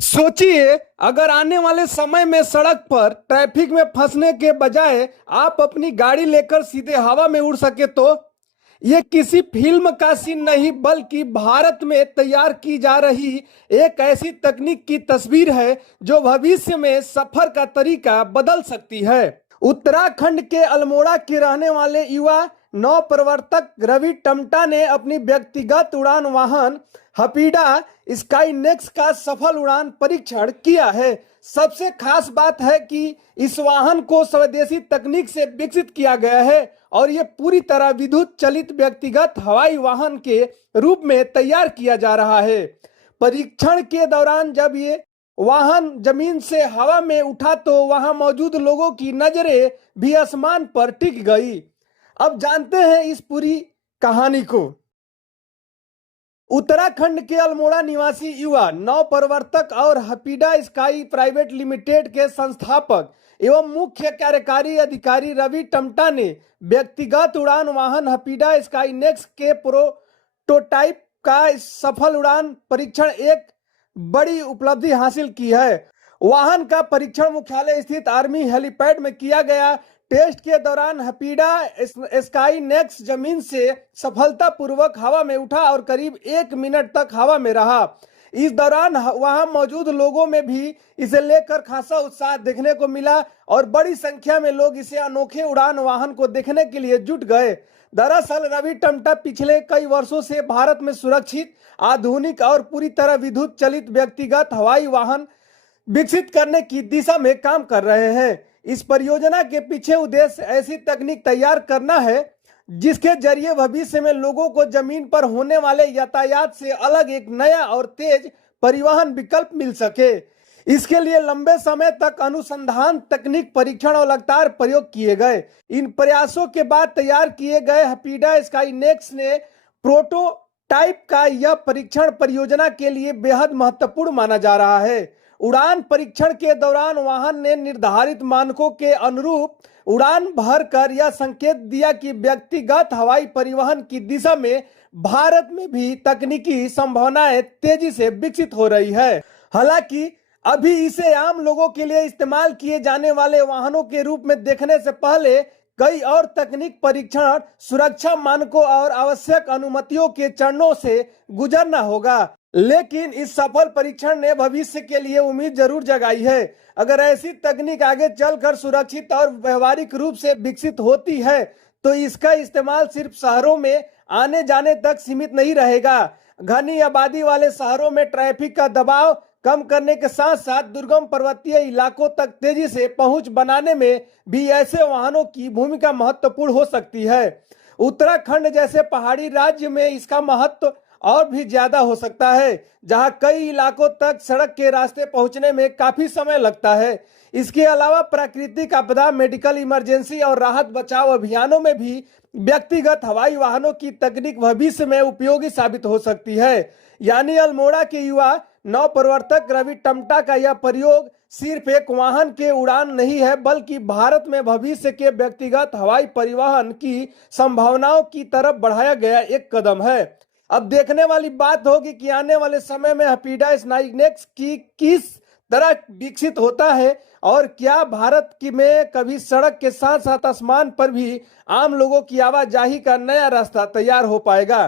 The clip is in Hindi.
सोचिए, अगर आने वाले समय में सड़क पर ट्रैफिक में फंसने के बजाय आप अपनी गाड़ी लेकर सीधे हवा में उड़ सके तो। ये किसी फिल्म का सीन नहीं बल्कि भारत में तैयार की जा रही एक ऐसी तकनीक की तस्वीर है जो भविष्य में सफर का तरीका बदल सकती है। उत्तराखंड के अल्मोड़ा के रहने वाले युवा नौ प्रवर्तक रवि टमटा ने अपनी व्यक्तिगत उड़ान वाहन हपीडा स्काईनेक्स का सफल उड़ान परीक्षण किया है। सबसे खास बात है कि इस वाहन को स्वदेशी तकनीक से विकसित किया गया है और ये पूरी तरह विद्युत चलित व्यक्तिगत हवाई वाहन के रूप में तैयार किया जा रहा है। परीक्षण के दौरान जब ये वाहन जमीन से हवा में उठा तो वहां मौजूद लोगों की नजरें भी आसमान पर टिक गई। अब जानते हैं इस पूरी कहानी को। उत्तराखंड के अल्मोड़ा निवासी युवा नौ प्रवर्तक और हपीडा स्काई प्राइवेट लिमिटेड के संस्थापक एवं मुख्य कार्यकारी अधिकारी रवि टमटा ने व्यक्तिगत उड़ान वाहन हपीडा स्काईनेक्स के प्रोटोटाइप का सफल उड़ान परीक्षण एक बड़ी उपलब्धि हासिल की है। वाहन का परीक्षण मुख्यालय स्थित आर्मी हेलीपैड में किया गया। टेस्ट के दौरान हपीडा स्काईनेक्स जमीन से सफलतापूर्वक हवा में उठा और करीब 1 मिनट तक हवा में रहा। इस दौरान वहां मौजूद लोगों में भी इसे लेकर खासा उत्साह देखने को मिला और बड़ी संख्या में लोग इसे अनोखे उड़ान वाहन को देखने के लिए जुट गए। दरअसल रवि टमटा पिछले कई वर्षों से भारत में सुरक्षित, आधुनिक और पूरी तरह विद्युत चलित व्यक्तिगत हवाई वाहन विकसित करने की दिशा में काम कर रहे हैं। इस परियोजना के पीछे उद्देश्य ऐसी तकनीक तैयार करना है जिसके जरिए भविष्य में लोगों को जमीन पर होने वाले यातायात से अलग एक नया और तेज परिवहन विकल्प मिल सके। इसके लिए लंबे समय तक अनुसंधान, तकनीक परीक्षण और लगातार प्रयोग किए गए। इन प्रयासों के बाद तैयार किए गए हपीडा स्काईनेक्स ने प्रोटोटाइप का यह परीक्षण परियोजना के लिए बेहद महत्वपूर्ण माना जा रहा है। उड़ान परीक्षण के दौरान वाहन ने निर्धारित मानकों के अनुरूप उड़ान भरकर यह संकेत दिया कि व्यक्तिगत हवाई परिवहन की दिशा में भारत में भी तकनीकी संभावनाएं तेजी से विकसित हो रही है। हालांकि अभी इसे आम लोगों के लिए इस्तेमाल किए जाने वाले वाहनों के रूप में देखने से पहले कई और तकनीक परीक्षण, सुरक्षा मानकों और आवश्यक अनुमतियों के चरणों से गुजरना होगा। लेकिन इस सफल परीक्षण ने भविष्य के लिए उम्मीद जरूर जगाई है। अगर ऐसी तकनीक आगे चलकर सुरक्षित और व्यवहारिक रूप से विकसित होती है तो इसका इस्तेमाल सिर्फ शहरों में आने जाने तक सीमित नहीं रहेगा। घनी आबादी वाले शहरों में ट्रैफिक का दबाव कम करने के साथ साथ दुर्गम पर्वतीय इलाकों तक तेजी से पहुंच बनाने में भी ऐसे वाहनों की भूमिका महत्वपूर्ण हो सकती है। उत्तराखंड जैसे पहाड़ी राज्य में इसका महत्व और भी ज्यादा हो सकता है, जहां कई इलाकों तक सड़क के रास्ते पहुंचने में काफी समय लगता है। इसके अलावा प्राकृतिक आपदा, मेडिकल इमरजेंसी और राहत बचाव अभियानों में भी व्यक्तिगत हवाई वाहनों की तकनीक भविष्य में उपयोगी साबित हो सकती है। यानी अल्मोड़ा के युवा नौ प्रवर्तक रवि टमटा का यह प्रयोग सिर्फ एक वाहन के उड़ान नहीं है बल्कि भारत में भविष्य के व्यक्तिगत हवाई परिवहन की संभावनाओं की तरफ बढ़ाया गया एक कदम है। अब देखने वाली बात होगी कि आने वाले समय में हपीडा स्काईनेक्स की किस तरह विकसित होता है और क्या भारत की में कभी सड़क के साथ साथ आसमान पर भी आम लोगों की आवाजाही का नया रास्ता तैयार हो पाएगा।